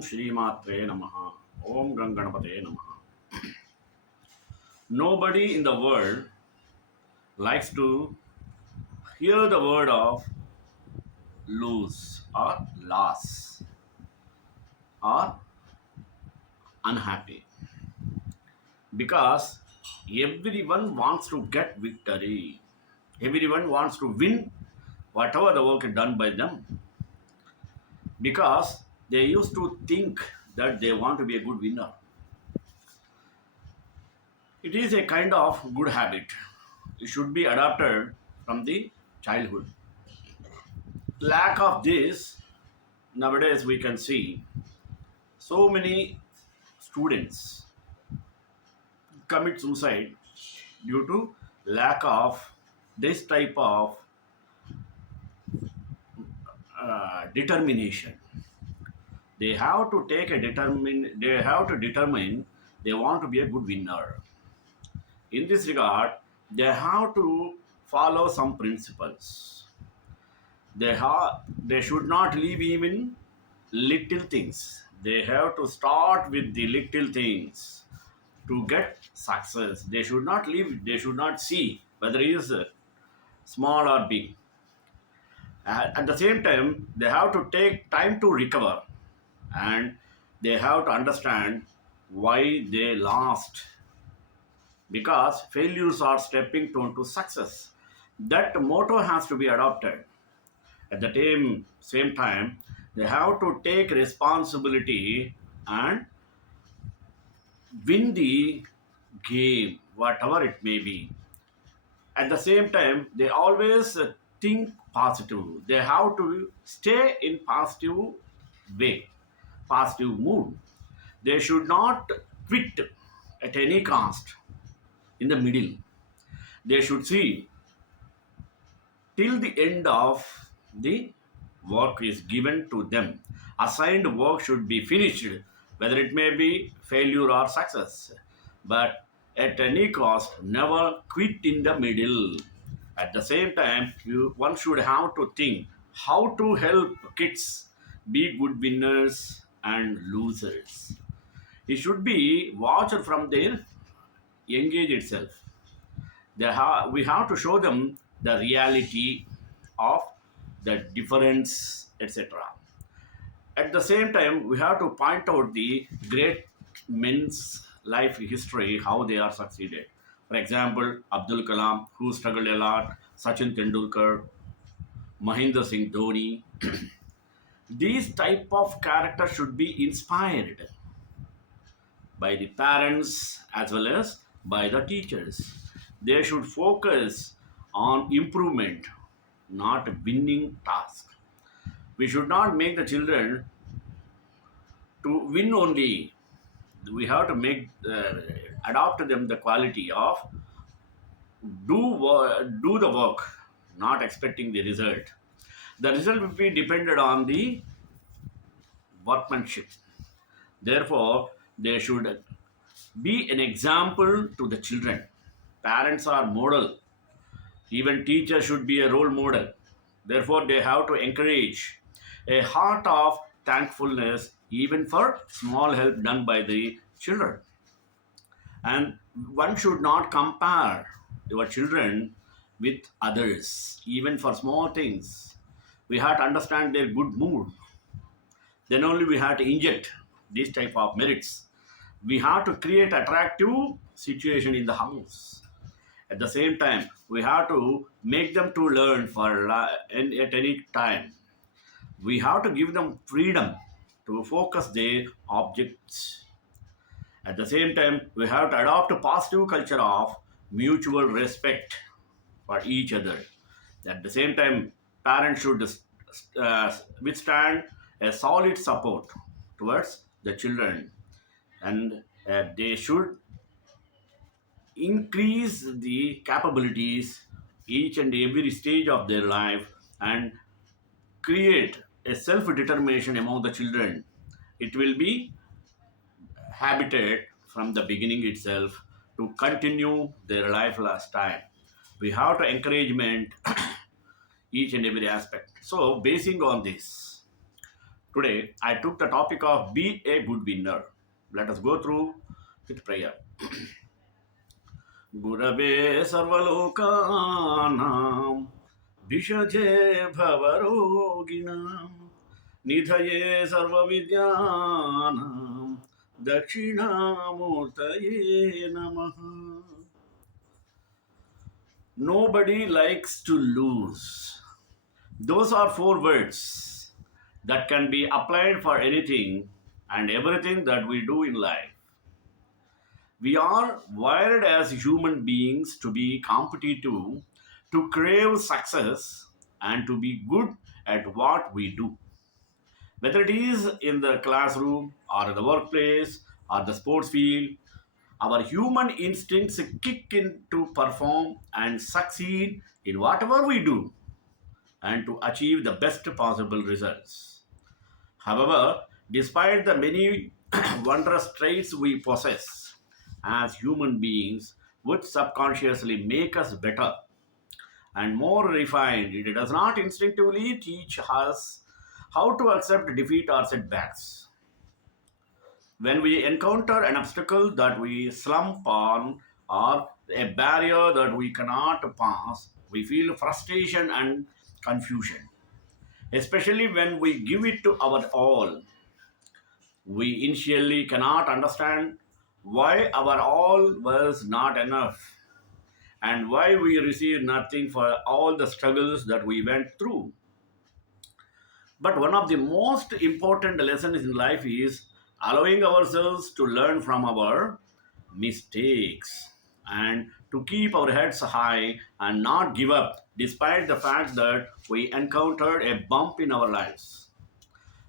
Shri Matre Namaha. Om Ganganapate Namaha. Nobody in the world likes to hear the word of lose or loss or unhappy because everyone wants to get victory. Everyone wants to win whatever the work is done by them because they used to think that they want to be a good winner. It is a kind of good habit. It should be adopted from the childhood. Lack of this, nowadays we can see so many students commit suicide due to lack of this type of determination. They have to take a determine. They have to determine they want to be a good winner. In this regard, they have to follow some principles. They should not leave even little things. They have to start with the little things to get success. They should not leave. They should not see whether it is small or big. At the same time, they have to take time to recover, and they have to understand why they lost, because failures are stepping stone to success. That motto has to be adopted. At the same time, they have to take responsibility and win the game, whatever it may be. At the same time, they always think positive. They have to stay in positive way, positive mood. They should not quit at any cost in the middle. They should see till the end of the work is given to them. Assigned work should be finished, whether it may be failure or success. But at any cost, never quit in the middle. At the same time, one should have to think how to help kids be good winners and losers. It should be watched from their young age itself. We have to show them the reality of the difference, etc. At the same time, we have to point out the great men's life history, how they are succeeded. For example, Abdul Kalam, who struggled a lot, Sachin Tendulkar, Mahendra Singh Dhoni. These type of characters should be inspired by the parents as well as by the teachers. They should focus on improvement, not winning task. We should not make the children to win only. We have to make adopt them the quality of do the work, not expecting the result. The result will be dependent on the workmanship. Therefore, they should be an example to the children. Parents are model. Even teachers should be a role model. Therefore, they have to encourage a heart of thankfulness even for small help done by the children. And one should not compare your children with others, even for small things. We have to understand their good mood. Then only we have to inject these type of merits. We have to create attractive situation in the house. At the same time, we have to make them to learn at any time. We have to give them freedom to focus their objects. At the same time, we have to adopt a positive culture of mutual respect for each other. At the same time, parents should withstand a solid support towards the children, and they should increase the capabilities each and every stage of their life and create a self determination among the children. It will be habited from the beginning itself to continue their life last time. We have to encouragement each and every aspect. So, basing on this, Today, I took the topic of be a good winner. Let us go through with prayer. गुरवे सर्वलोकानां भिषजे भवरोगिणां निधये सर्वविद्यानां दक्षिणामूर्तये नमः. Nobody likes to lose. Those are four words that can be applied for anything and everything that we do in life. We are wired as human beings to be competitive, to crave success, and to be good at what we do. Whether it is in the classroom or the workplace or the sports field, our human instincts kick in to perform and succeed in whatever we do and to achieve the best possible results. However, despite the many wondrous traits we possess as human beings, which subconsciously make us better and more refined, it does not instinctively teach us how to accept defeat or setbacks. When we encounter an obstacle that we slump on or a barrier that we cannot pass, we feel frustration and confusion, especially when we give it to our all. We initially cannot understand why our all was not enough and why we received nothing for all the struggles that we went through. But one of the most important lessons in life is allowing ourselves to learn from our mistakes and to keep our heads high and not give up despite the fact that we encountered a bump in our lives.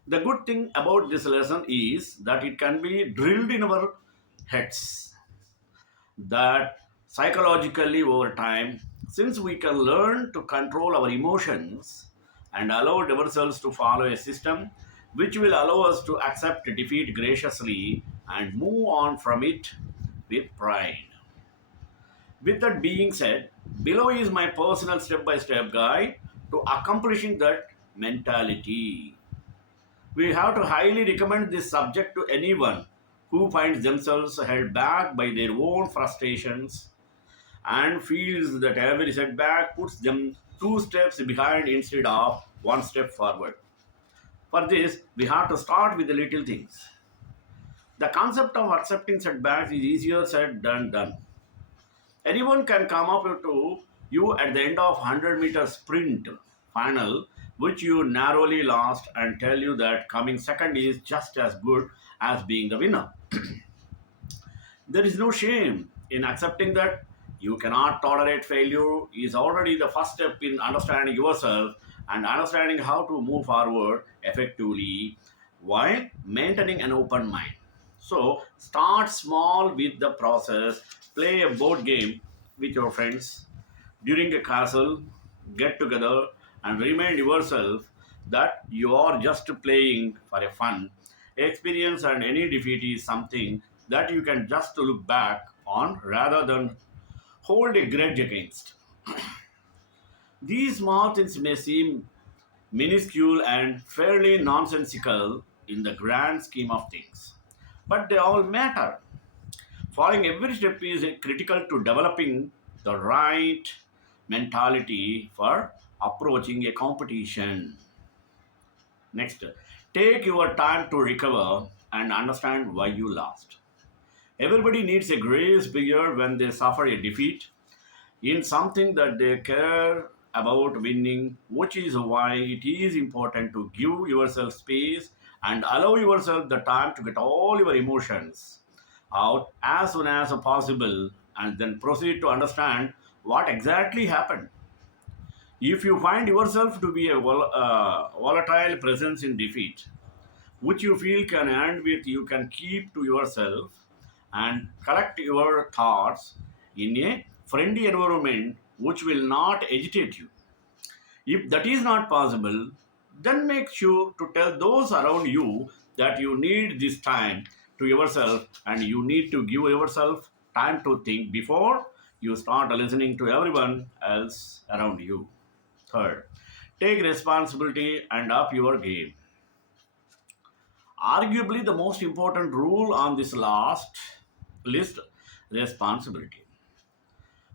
The good thing about this lesson is that it can be drilled in our heads that psychologically over time, since we can learn to control our emotions and allow ourselves to follow a system which will allow us to accept defeat graciously and move on from it with pride. With that being said, below is my personal step by step guide to accomplishing that mentality. We have to highly recommend this subject to anyone who finds themselves held back by their own frustrations and feels that every setback puts them two steps behind instead of one step forward. For this, we have to start with the little things. The concept of accepting setbacks is easier said than done. Anyone can come up to you at the end of 100-meter sprint final, which you narrowly lost, and tell you that coming second is just as good as being the winner. There is no shame in accepting that you cannot tolerate failure is already the first step in understanding yourself and understanding how to move forward effectively while maintaining an open mind. So, start small with the process. Play a board game with your friends during a castle get together and remind yourself that you are just playing for a fun experience and any defeat is something that you can just look back on rather than hold a grudge against. These small things may seem minuscule and fairly nonsensical in the grand scheme of things, but they all matter. Following every step is critical to developing the right mentality for approaching a competition. Next, take your time to recover and understand why you lost. Everybody needs a grace period when they suffer a defeat in something that they care about winning, which is why it is important to give yourself space and allow yourself the time to get all your emotions out as soon as possible and then proceed to understand what exactly happened. If you find yourself to be a volatile presence in defeat, which you feel can end with you can keep to yourself and collect your thoughts in a friendly environment which will not agitate you. If that is not possible, then make sure to tell those around you that you need this time to yourself and you need to give yourself time to think before you start listening to everyone else around you. Third, take responsibility and up your game. Arguably, the most important rule on this last list, responsibility.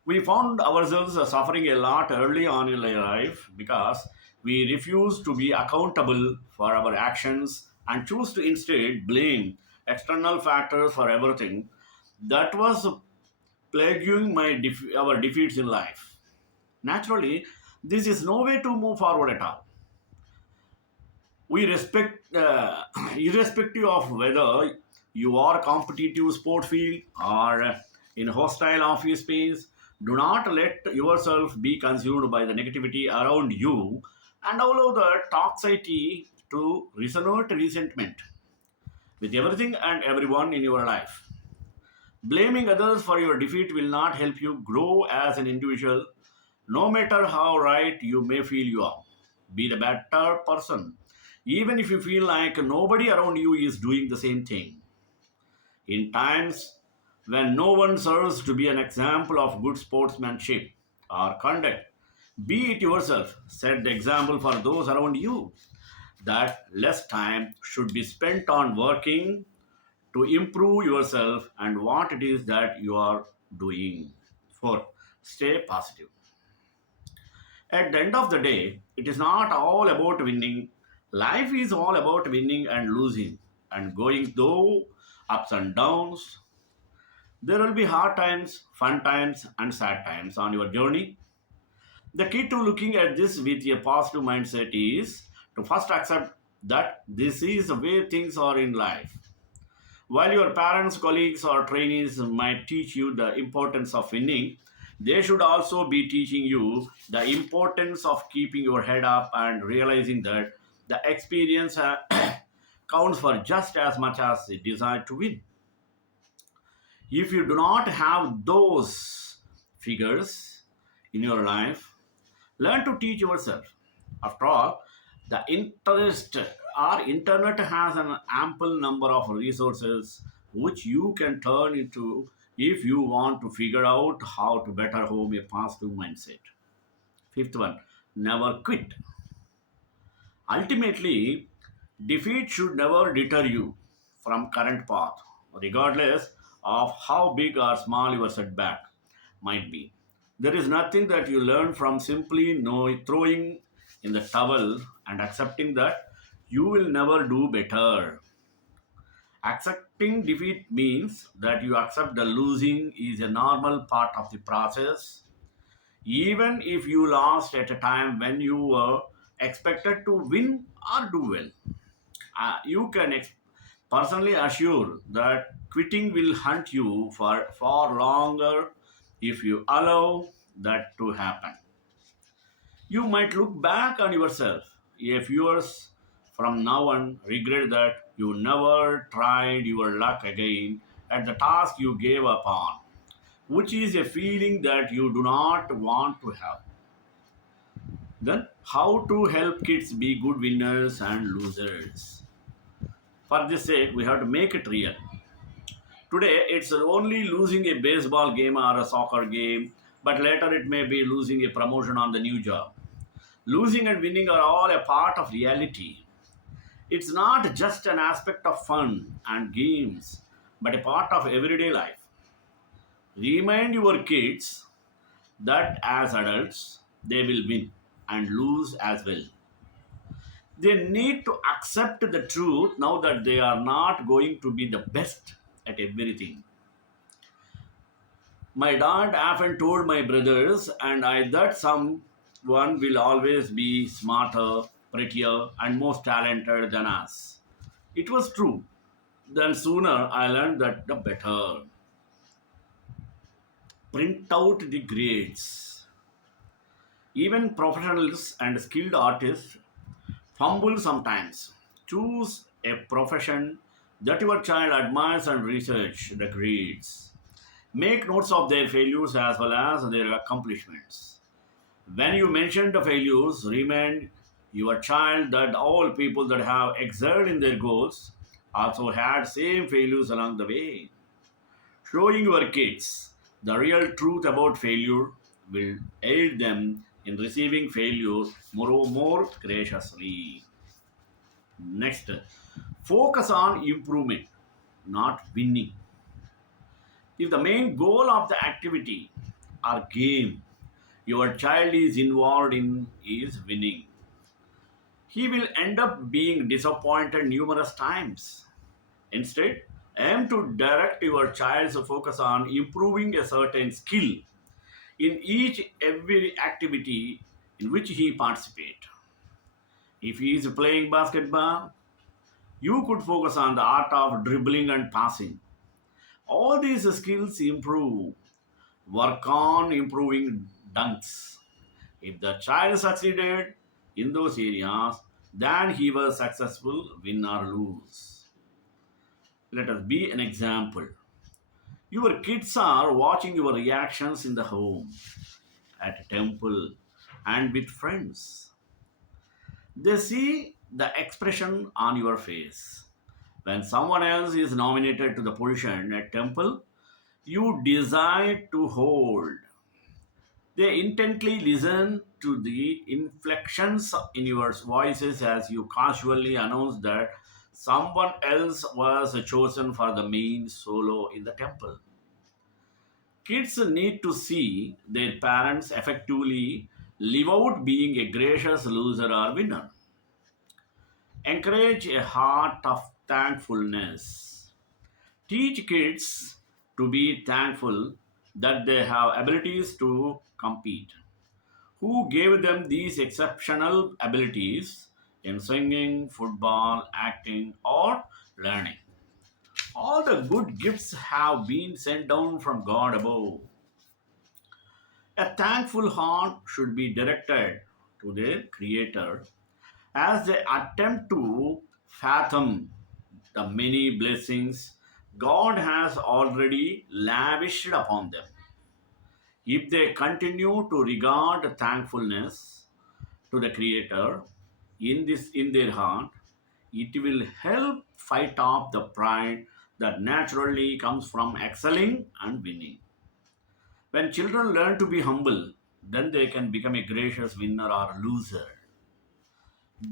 We found ourselves suffering a lot early on in life because we refused to be accountable for our actions and choose to instead blame external factors for everything that was plaguing our defeats in life. Naturally, this is no way to move forward at all. We respect, irrespective of whether you are competitive sport field or in hostile office space, do not let yourself be consumed by the negativity around you and allow the toxicity to resonate resentment with everything and everyone in your life. Blaming others for your defeat will not help you grow as an individual, no matter how right you may feel you are. Be the better person, even if you feel like nobody around you is doing the same thing. In times when no one serves to be an example of good sportsmanship or conduct, be it yourself, set the example for those around you that less time should be spent on working to improve yourself and what it is that you are doing. Fourth, stay positive. At the end of the day, it is not all about winning. Life is all about winning and losing and going through ups and downs. There will be hard times, fun times, and sad times on your journey. The key to looking at this with a positive mindset is to first accept that this is the way things are in life. While your parents, colleagues, or trainees might teach you the importance of winning, they should also be teaching you the importance of keeping your head up and realizing that the experience counts for just as much as the desire to win. If you do not have those figures in your life, learn to teach yourself. After all, the interest or internet has an ample number of resources which you can turn into if you want to figure out how to better home a positive mindset. Fifth one, never quit. Ultimately, defeat should never deter you from current path, regardless of how big or small your setback might be. There is nothing that you learn from simply throwing in the towel and accepting that you will never do better. Accepting defeat means that you accept the losing is a normal part of the process, even if you lost at a time when you were expected to win or do well. You can personally assure that quitting will hunt you for far longer if you allow that to happen. You might look back on yourself a few years from now and regret that you never tried your luck again at the task you gave up on, which is a feeling that you do not want to have. Then, how to help kids be good winners and losers? For this sake, we have to make it real. Today, it's only losing a baseball game or a soccer game, but later it may be losing a promotion on the new job. Losing and winning are all a part of reality. It's not just an aspect of fun and games, but a part of everyday life. Remind your kids that as adults, they will win and lose as well. They need to accept the truth now that they are not going to be the best at everything. My dad often told my brothers and I that someone will always be smarter, prettier, and more talented than us. It was true. Then sooner I learned that the better. Print out the grades. Even professionals and skilled artists fumble sometimes. Choose a profession that your child admires and research the grades. Make notes of their failures as well as their accomplishments. When you mention the failures, remind your child that all people that have excelled in their goals also had same failures along the way. Showing your kids the real truth about failure will aid them in receiving failure more graciously. Next, focus on improvement, not winning. If the main goal of the activity or game your child is involved in is winning, he will end up being disappointed numerous times. Instead, aim to direct your child's focus on improving a certain skill in each every activity in which he participates. If he is playing basketball, you could focus on the art of dribbling and passing. All these skills improve. Work on improving dunks. If the child succeeded in those areas, then he was successful, win or lose. Let us be an example. Your kids are watching your reactions in the home, at a temple, and with friends. They see the expression on your face. When someone else is nominated to the position at temple, you decide to hold. They intently listen to the inflections in your voices as you casually announce that someone else was chosen for the main solo in the temple. Kids need to see their parents effectively live out being a gracious loser or winner. Encourage a heart of thankfulness. Teach kids to be thankful that they have abilities to compete. Who gave them these exceptional abilities in singing, football, acting, or learning? All the good gifts have been sent down from God above. A thankful heart should be directed to their Creator as they attempt to fathom the many blessings God has already lavished upon them. If they continue to regard thankfulness to the Creator in their heart, it will help fight off the pride that naturally comes from excelling and winning. When children learn to be humble, then they can become a gracious winner or loser.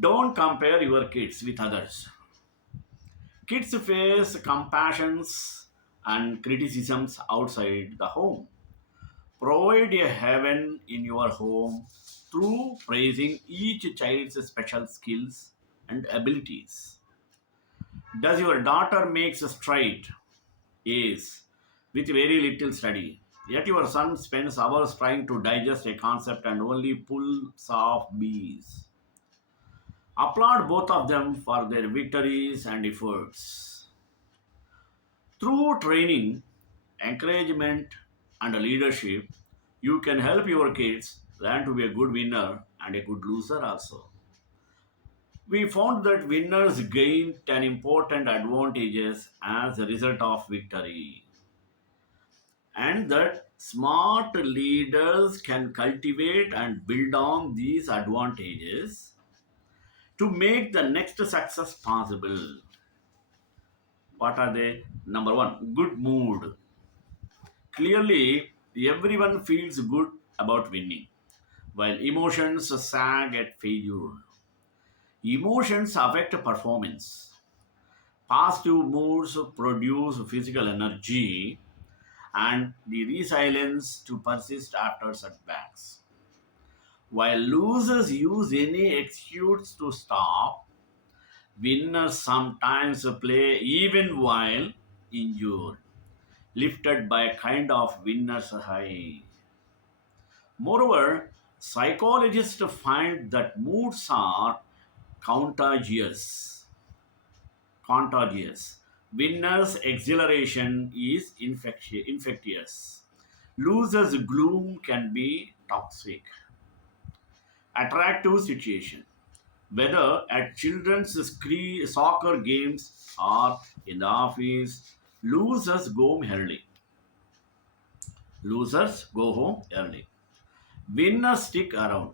Don't compare your kids with others. Kids face compassions and criticisms outside the home. Provide a heaven in your home through praising each child's special skills and abilities. Does your daughter makes straight A's with very little study? Yet your son spends hours trying to digest a concept and only pulls off B's. Applaud both of them for their victories and efforts. Through training, encouragement, and leadership, you can help your kids learn to be a good winner and a good loser also. We found that winners gain 10 important advantages as a result of victory, and that smart leaders can cultivate and build on these advantages to make the next success possible. What are they? Number one, good mood. Clearly, everyone feels good about winning, while emotions sag at failure. Emotions affect performance. Positive moods produce physical energy and the resilience to persist after setbacks. While losers use any excuse to stop, winners sometimes play even while injured, lifted by a kind of winner's high. Moreover, psychologists find that moods are contagious. Contagious. Winners' exhilaration is infectious. Losers' gloom can be toxic. Attractive situation. Whether at children's soccer games or in the office, losers go home early. Losers go home early. Winners stick around.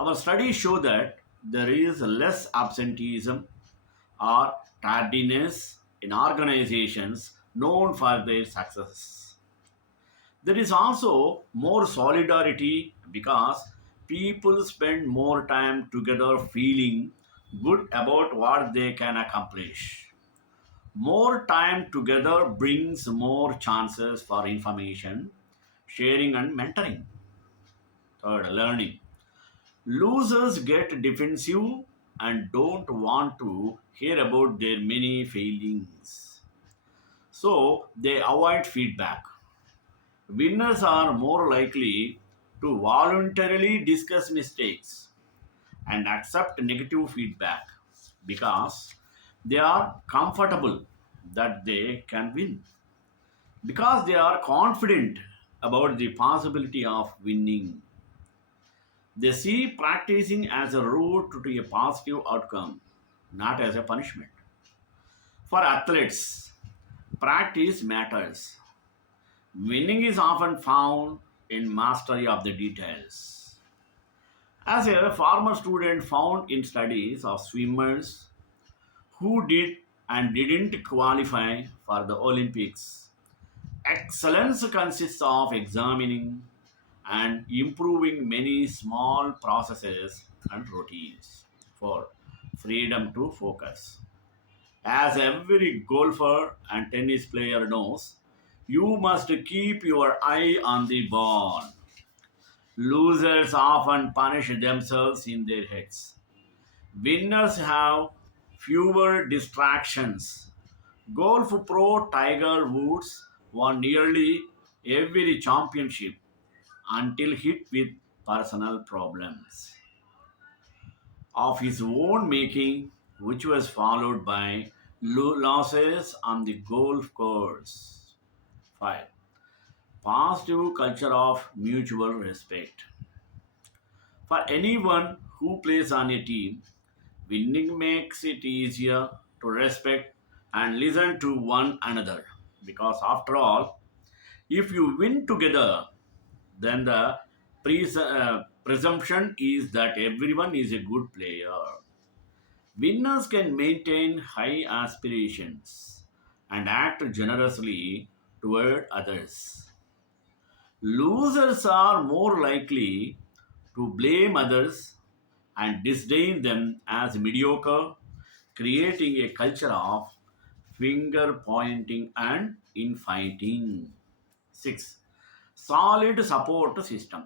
Our studies show that there is less absenteeism or tardiness in organizations known for their success. There is also more solidarity because people spend more time together feeling good about what they can accomplish. More time together brings more chances for information, sharing, and mentoring. Third, learning. Losers get defensive and don't want to hear about their many failings. So they avoid feedback. Winners are more likely to voluntarily discuss mistakes and accept negative feedback because they are comfortable that they can win, because they are confident about the possibility of winning. They see practicing as a route to a positive outcome, not as a punishment. For athletes, practice matters. Winning is often found in mastery of the details. As a former student found in studies of swimmers who did and didn't qualify for the Olympics, excellence consists of examining and improving many small processes and routines for freedom to focus. As every golfer and tennis player knows, you must keep your eye on the ball. Losers often punish themselves in their heads. Winners have fewer distractions. Golf pro Tiger Woods won nearly every championship until hit with personal problems of his own making, which was followed by losses on the golf course. 5. Positive culture of mutual respect. For anyone who plays on a team, winning makes it easier to respect and listen to one another. Because after all, if you win together, then the presumption is that everyone is a good player. Winners can maintain high aspirations and act generously toward others. Losers are more likely to blame others and disdain them as mediocre, creating a culture of finger pointing and infighting. 6. Solid support system.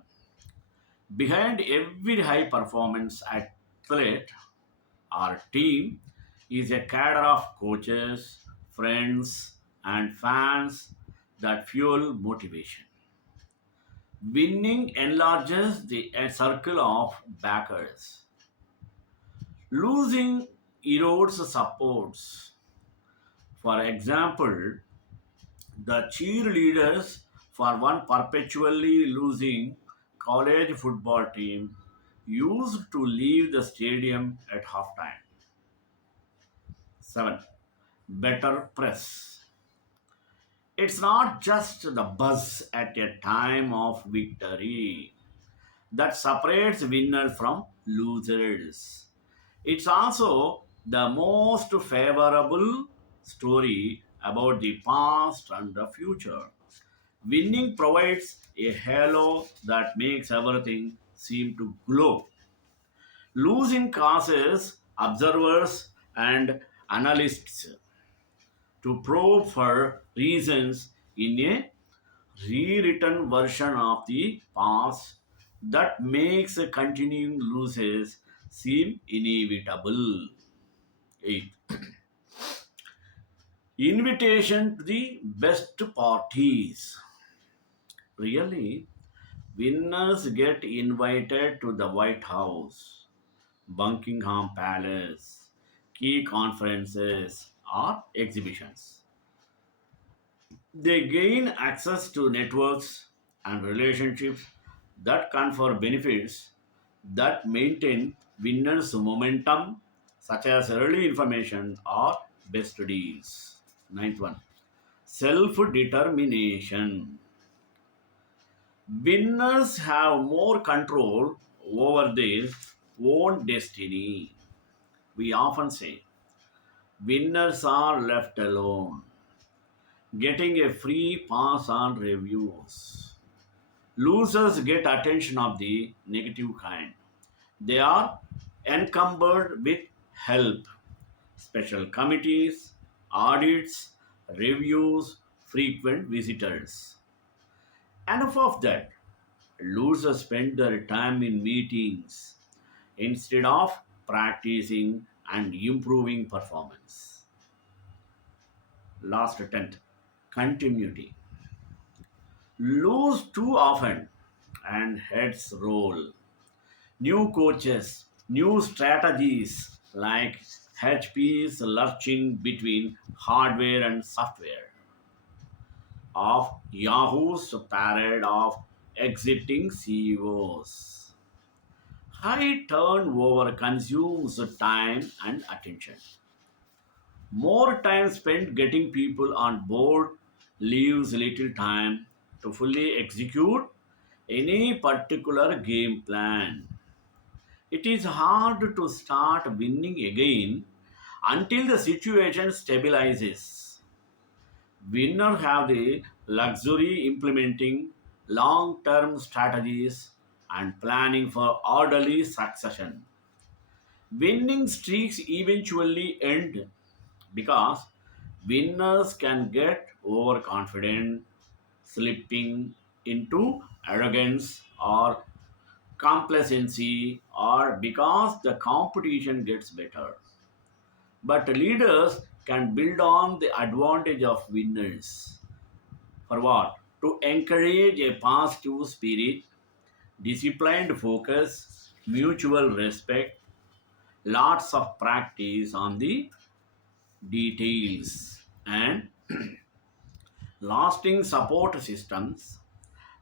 Behind every high performance athlete or team is a cadre of coaches, friends, and fans that fuel motivation. Winning enlarges the a circle of backers. Losing erodes supports. For example, the cheerleaders for one perpetually losing college football team used to leave the stadium at halftime. 7. Better press. It's not just the buzz at a time of victory that separates winners from losers. It's also the most favorable story about the past and the future. Winning provides a halo that makes everything seem to glow. Losing causes observers and analysts to probe for reasons in a rewritten version of the past that makes continuing losses seem inevitable. 8. Invitation to the best parties. Really, winners get invited to the White House, Buckingham Palace, key conferences, or exhibitions. They gain access to networks and relationships that confer benefits that maintain winners' momentum, such as early information or best deals. Ninth one, self determination. Winners have more control over their own destiny. We often say winners are left alone, getting a free pass on reviews. Losers get attention of the negative kind. They are encumbered with help, special committees, audits, reviews, frequent visitors. Enough of that. Losers spend their time in meetings instead of practicing and improving performance. Last attempt, continuity. Lose too often and heads roll. New coaches, new strategies like HP's lurching between hardware and software, of Yahoo's parade of exiting CEOs. High turnover consumes time and attention. More time spent getting people on board leaves little time to fully execute any particular game plan. It is hard to start winning again until the situation stabilizes. Winners have the luxury implementing long term strategies and planning for orderly succession. Winning streaks eventually end because winners can get overconfident, slipping into arrogance or complacency, or because the competition gets better. But leaders can build on the advantage of winners. For what? To encourage a positive spirit, disciplined focus, mutual respect, lots of practice on the details, and lasting support systems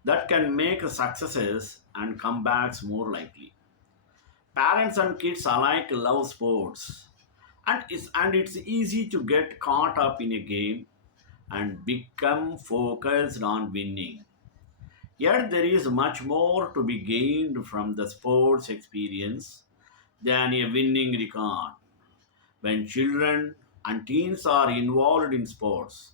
that can make successes and comebacks more likely. Parents and kids alike love sports, and it's easy to get caught up in a game and become focused on winning. Yet there is much more to be gained from the sports experience than a winning record. When children and teens are involved in sports,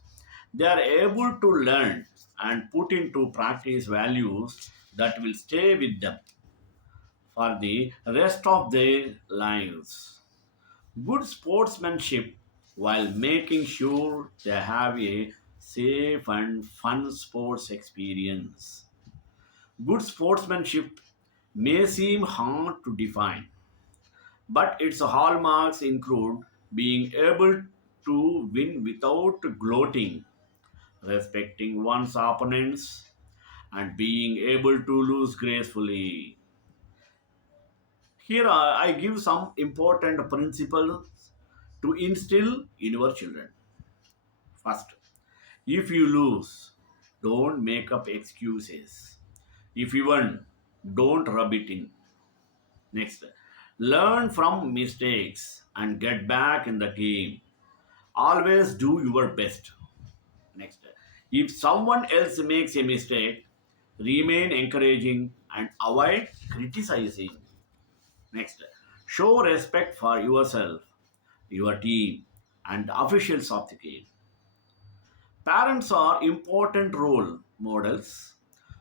they are able to learn and put into practice values that will stay with them for the rest of their lives. Good sportsmanship while making sure they have a safe and fun sports experience. Good sportsmanship may seem hard to define, but its hallmarks include being able to win without gloating, respecting one's opponents, and being able to lose gracefully. Here I give some important principles to instill in your children. First, if you lose, don't make up excuses. If you won, don't rub it in. Next, learn from mistakes and get back in the game. Always do your best. Next, if someone else makes a mistake, remain encouraging and avoid criticizing. Next, show respect for yourself, your team, and officials of the game. Parents are important role models,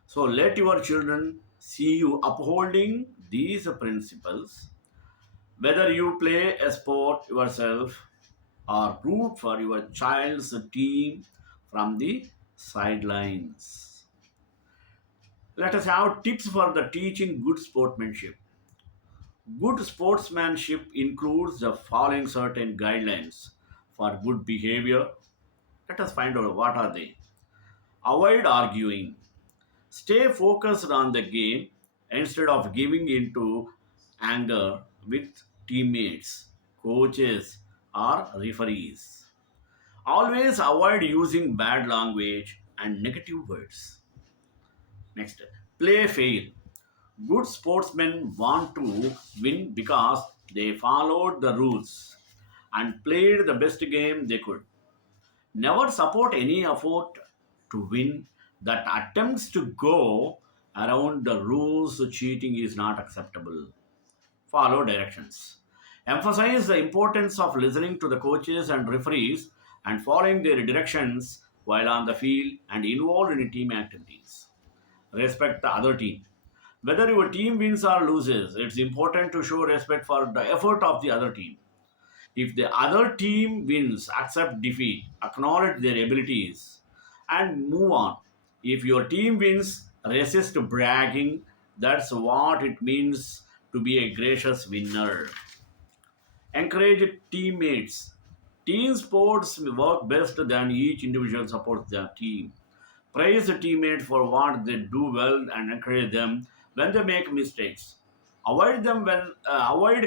so let your children see you upholding these principles. Whether you play a sport yourself or root for your child's team from the sidelines. Let us have tips for the teaching good sportsmanship. Good sportsmanship includes the following certain guidelines for good behavior. Let us find out what are they. Avoid arguing. Stay focused on the game instead of giving into anger with teammates, coaches, or referees. Always avoid using bad language and negative words. Next, play fair. Good sportsmen want to win because they followed the rules and played the best game they could. Never support any effort to win that attempts to go around the rules. Cheating is not acceptable. Follow directions. Emphasize the importance of listening to the coaches and referees and following their directions while on the field and involved in team activities. respect the other team. Whether your team wins or loses, it's important to show respect for the effort of the other team. If the other team wins, accept defeat, acknowledge their abilities, and move on. If your team wins, resist bragging. That's what it means to be a gracious winner. Encourage teammates. Team sports work best than each individual supports their team. Praise the teammate for what they do well and encourage them when they make mistakes. Avoid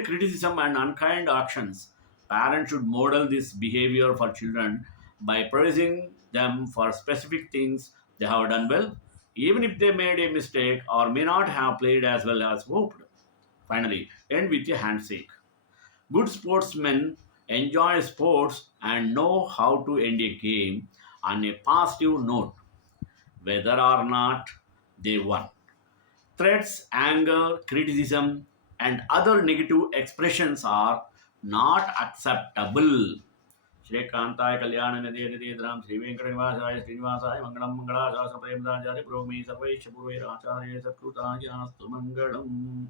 criticism and unkind actions. Parents should model this behavior for children by praising them for specific things they have done well, even if they made a mistake or may not have played as well as hoped. Finally, end with a handshake. Good sportsmen enjoy sports and know how to end a game on a positive note, whether or not they won. Threats, anger, criticism, and other negative expressions are not acceptable. श्रीकांताय कल्याण निधे निधेन्द्राम श्री वेंकटनिवासाय श्रीनिवासाय मंगलम मंगलाशासनप्रेमदाचार्य पुरोमी सर्वैश्च पूर्वैराचार्य सत्कृताय अस्तु मंगलम्.